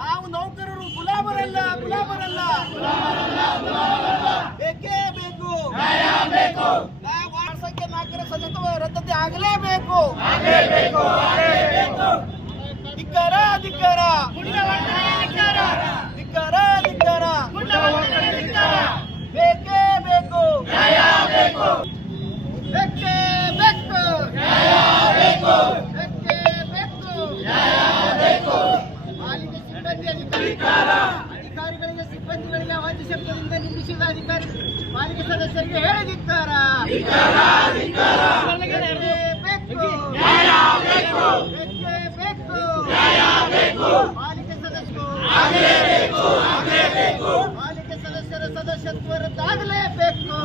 ನಾವು ನೌಕರರು ಗುಲಾಬರಲ್ಲ ಗುಲಾಬರಲ್ಲ ಬೇಕೇ ಬೇಕು ನಾವು ವಾರ್ಡ್ ಸಂಖ್ಯೆ ನಾಲ್ಕರ ಸದಸ್ಯತ್ವ ರದ್ದತಿ ಆಗಲೇಬೇಕು. ಧಿಕ್ಕಾರ ಧಿಕ್ಕಾರ. ಧಿಕ್ಕಾರ ಧಿಕ್ಕಾರ. ಬೇಕೇ ಬೇಕು. ಬೇಕೇ ಬೇಕು. ಬೇಕೇ ಬೇಕು. ಪಾಲಿಕೆ ಸಿಬ್ಬಂದಿ ಅಧಿಕಾರಿ. ಅಧಿಕಾರಿಗಳಿಗೆ ಸಿಬ್ಬಂದಿಗಳಿಗೆ ಅವಾಚ್ಯ ಶಬ್ದದಿಂದ ನಿಲ್ಲಿಸಿದ ಅಧಿಕಾರಿ ಪಾಲಿಕೆ ಸದಸ್ಯರಿಗೆ ಹೇಳಿದಿದ್ದಾರ ಬೇಕು ಬೇಕೇ ಬೇಕು ಪಾಲಿಕೆ ಸದಸ್ಯರು ಪಾಲಿಕೆ ಸದಸ್ಯರ ಸದಸ್ಯತ್ವ ರದ್ದಾಗಲೇಬೇಕು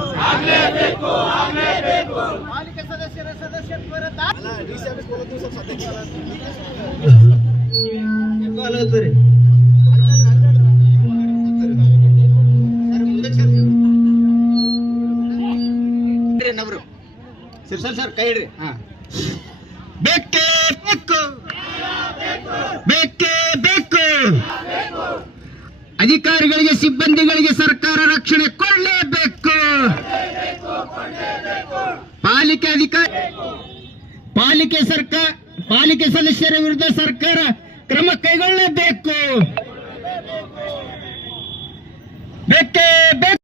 ಪಾಲಿಕೆ ಸದಸ್ಯರ ಸದಸ್ಯತ್ವ ನವರು. ಸರ್ ಸರ್ ಸರ್ ಕೈ ಇಡ್ರಿ ಹಾ. ಬೇಕು. ಬೇಕೇ ಬೇಕು. ಅಧಿಕಾರಿಗಳಿಗೆ, ಸಿಬ್ಬಂದಿಗಳಿಗೆ ಸರ್ಕಾರ ರಕ್ಷಣೆ ಕೊಡಲೇಬೇಕು. ಪಾಲಿಕೆ ಅಧಿಕಾರಿ, ಪಾಲಿಕೆ ಸರ್ಕಾರ ಪಾಲಿಕೆ ಸದಸ್ಯರ ವಿರುದ್ಧ ಸರ್ಕಾರ ಕ್ರಮ ಕೈಗೊಳ್ಳಲೇಬೇಕು ಬೇಕೇ ಬೇಕು.